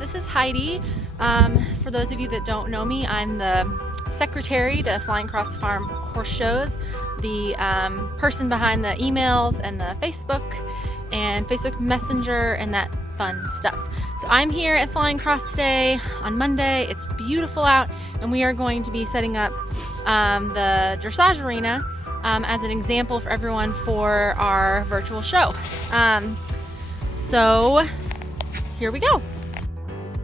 This is Heidi. For those of you that don't know me, I'm the secretary to Flying Cross Farm Horse Shows, the person behind the emails and the Facebook and Facebook Messenger and that fun stuff. So I'm here at Flying Cross today on Monday. It's beautiful out, and we are going to be setting up the dressage arena as an example for everyone for our virtual show. So here we go.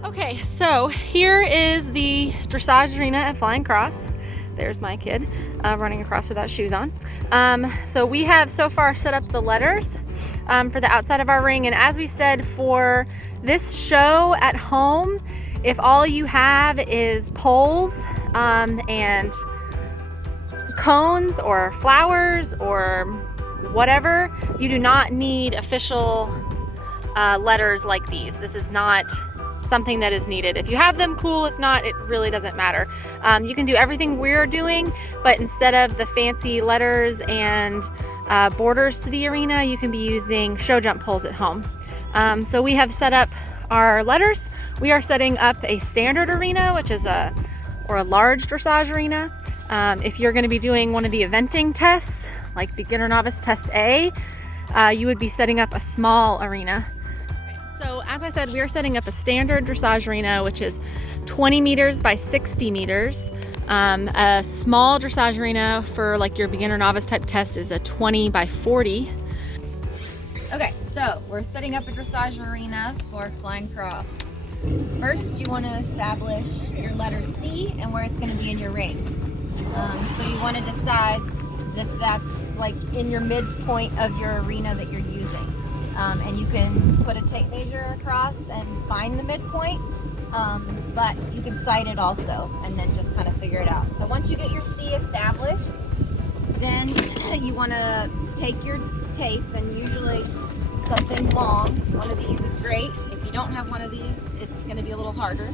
Okay, so here is the dressage arena at Flying Cross. There's my kid running across without shoes on. So we have so far set up the letters for the outside of our ring, and as we said, for this show at home, if all you have is poles and cones or flowers or whatever, you do not need official letters like these. This is not something that is needed. If you have them, cool. If not, it really doesn't matter. You can do everything we're doing, but instead of the fancy letters and borders to the arena, you can be using show jump poles at home. So we have set up our letters. We are setting up a standard arena, which is a large dressage arena. If you're going to be doing one of the eventing tests, like beginner novice test A, you would be setting up a small arena. So as I said, we are setting up a standard dressage arena, which is 20 meters by 60 meters. A small dressage arena for like your beginner novice type test is a 20 by 40. Okay, so we're setting up a dressage arena for Flying Cross. First, you want to establish your letter C and where it's going to be in your ring. So you want to decide if that's like in your midpoint of your arena that you're using. And you can put a tape measure across and find the midpoint, but you can sight it also and then just kind of figure it out. So once you get your C established, then you want to take your tape, and usually something long. One of these is great. If you don't have one of these, it's going to be a little harder.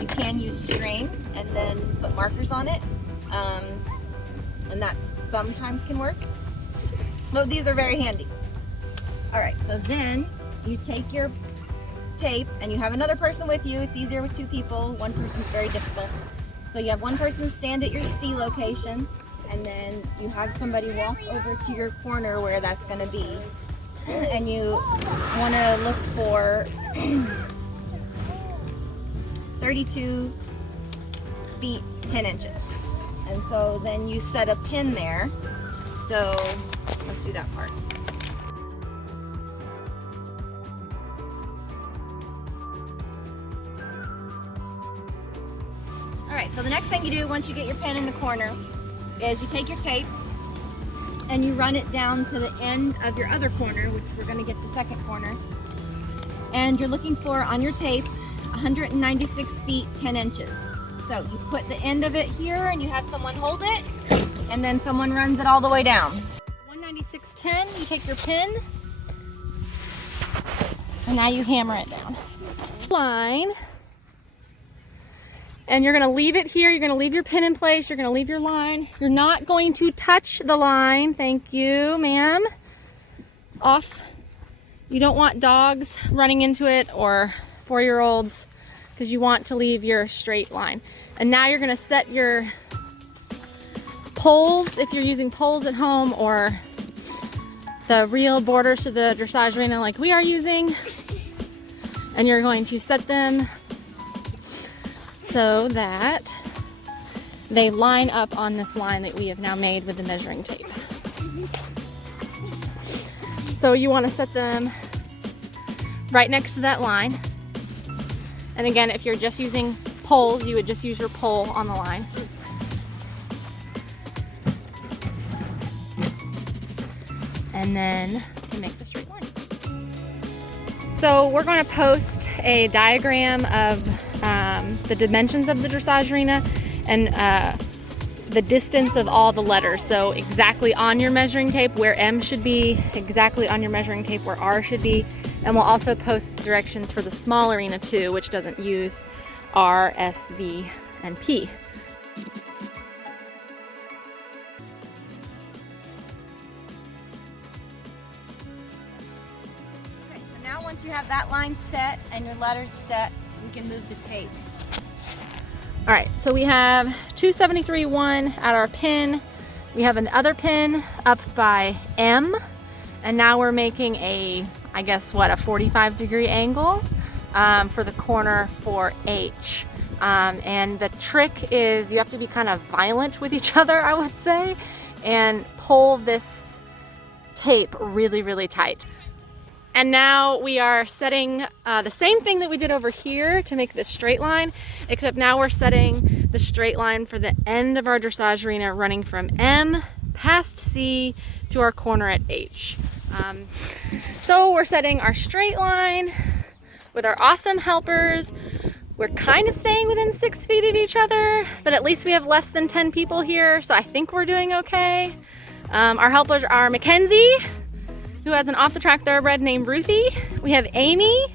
You can use string and then put markers on it, and that sometimes can work. But these are very handy. Alright, so then you take your tape and you have another person with you. It's easier with two people. One person's very difficult. So you have one person stand at your C location, and then you have somebody walk over to your corner where that's going to be. And you want to look for 32 feet 10 inches. And so then you set a pin there. So let's do that part. Alright, so the next thing you do once you get your pin in the corner is you take your tape and you run it down to the end of your other corner, which we're going to get the second corner. And you're looking for, on your tape, 196 feet 10 inches. So you put the end of it here and you have someone hold it, and then someone runs it all the way down. 196.10, you take your pin, and now you hammer it down. Line. And you're going to leave it here. You're going to leave your pin in place. You're going to leave your line. You're not going to touch the line. Thank you, ma'am. Off. You don't want dogs running into it or 4-year-olds, because you want to leave your straight line. And now you're going to set your poles, if you're using poles at home, or the real borders to the dressage arena like we are using. And you're going to set them so that they line up on this line that we have now made with the measuring tape. So you want to set them right next to that line. And again, if you're just using poles, you would just use your pole on the line. And then it makes a straight line. So we're going to post a diagram of the dimensions of the dressage arena and the distance of all the letters. So exactly on your measuring tape where M should be, exactly on your measuring tape where R should be. And we'll also post directions for the small arena too, which doesn't use R, S, V, and P. Okay, so now once you have that line set and your letters set, we can move the tape. All right, so we have 273.1 at our pin. We have another pin up by M, and now we're making a, I guess what, a 45-degree angle for the corner for H. And the trick is you have to be kind of violent with each other, I would say, and pull this tape really, really tight. And now we are setting the same thing that we did over here to make this straight line, except now we're setting the straight line for the end of our dressage arena, running from M past C to our corner at H. So we're setting our straight line with our awesome helpers. We're kind of staying within 6 feet of each other, but at least we have less than 10 people here, so I think we're doing okay. Our helpers are Mackenzie, who has an off-the-track thoroughbred named Ruthie. We have Amy,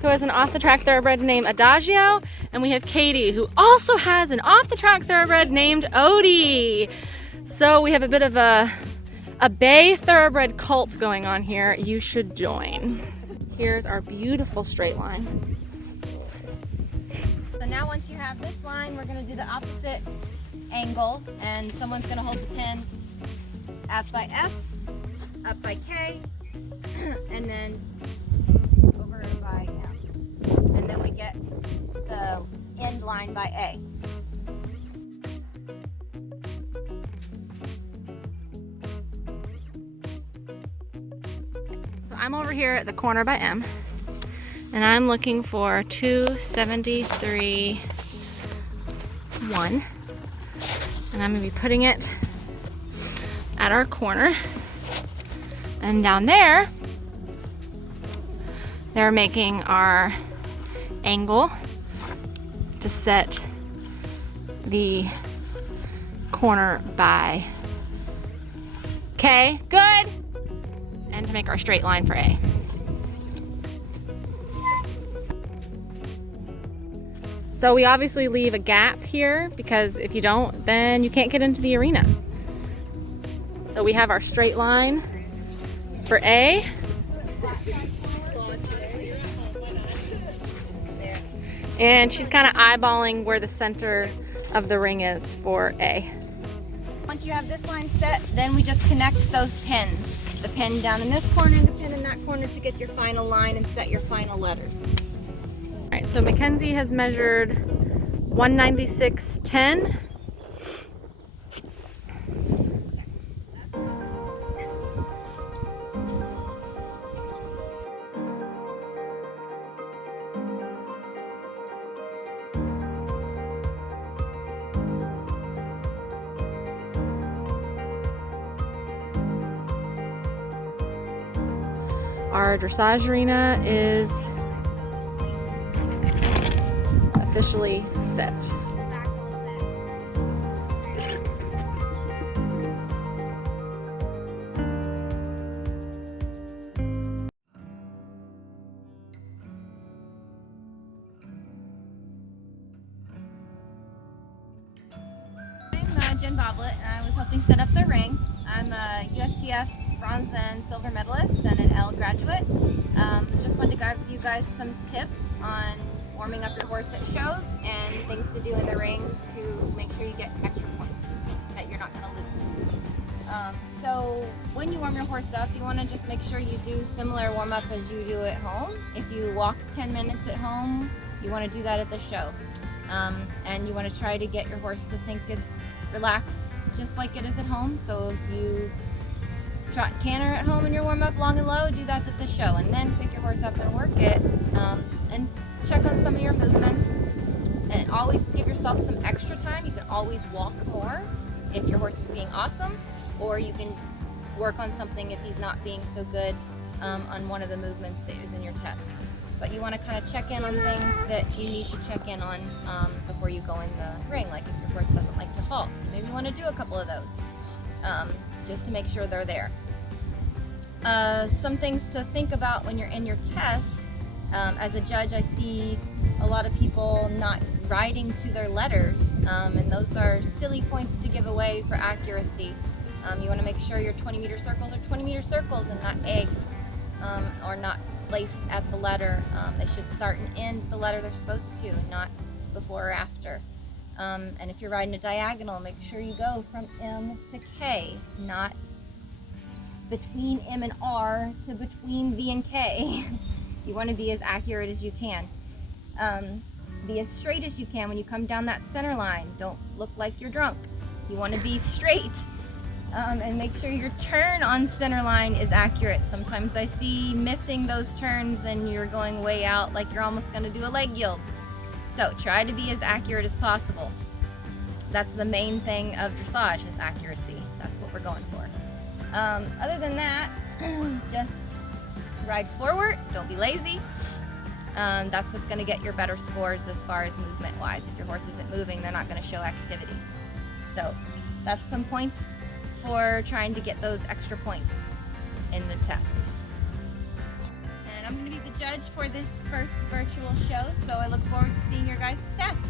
who has an off-the-track thoroughbred named Adagio. And we have Katie, who also has an off-the-track thoroughbred named Odie. So we have a bit of a bay thoroughbred cult going on here. You should join. Here's our beautiful straight line. So now once you have this line, we're gonna do the opposite angle, and someone's gonna hold the pin F by F, up by K, and then over by M. And then we get the end line by A. So I'm over here at the corner by M, and I'm looking for 273.1, and I'm gonna be putting it at our corner. And down there, they're making our angle to set the corner by K. Good. And to make our straight line for A. So we obviously leave a gap here, because if you don't, then you can't get into the arena. So we have our straight line for A. And she's kind of eyeballing where the center of the ring is for A. Once you have this line set, then we just connect those pins. The pin down in this corner and the pin in that corner to get your final line and set your final letters. All right, so Mackenzie has measured 196.10. Our dressage arena is officially set. I'm Jen Boblet, and I was helping set up the ring. I'm a USDF bronze and silver medalist and an L graduate. Just wanted to give you guys some tips on warming up your horse at shows and things to do in the ring to make sure you get extra points that you're not going to lose. So when you warm your horse up, you want to just make sure you do similar warm up as you do at home. If you walk 10 minutes at home, you want to do that at the show. And you want to try to get your horse to think it's relaxed just like it is at home. So if you trot canter at home in your warm up long and low, do that at the show, and then pick your horse up and work it, and check on some of your movements, and always give yourself some extra time. You can always walk more if your horse is being awesome, or you can work on something if he's not being so good on one of the movements that is in your test. But you want to kind of check in on things that you need to check in on before you go in the ring. Like if your horse doesn't like to halt, maybe you want to do a couple of those just to make sure they're there. Some things to think about when you're in your test. As a judge, I see a lot of people not riding to their letters, and those are silly points to give away for accuracy. You want to make sure your 20-meter circles are 20-meter circles and not eggs. or not placed at the letter. They should start and end the letter they're supposed to, not before or after. And if you're riding a diagonal, make sure you go from M to K, not between M and R to between V and K. You want to be as accurate as you can. Be as straight as you can when you come down that center line. Don't look like you're drunk. You want to be straight. And make sure your turn on center line is accurate. Sometimes I see missing those turns and you're going way out like you're almost going to do a leg yield. So try to be as accurate as possible. That's the main thing of dressage, is accuracy. That's what we're going for. Other than that, just ride forward, don't be lazy. That's what's going to get your better scores as far as movement wise. If your horse isn't moving, they're not going to show activity. So that's some points for trying to get those extra points in the test. And I'm going to be the judge for this first virtual show, so I look forward to seeing your guys' tests.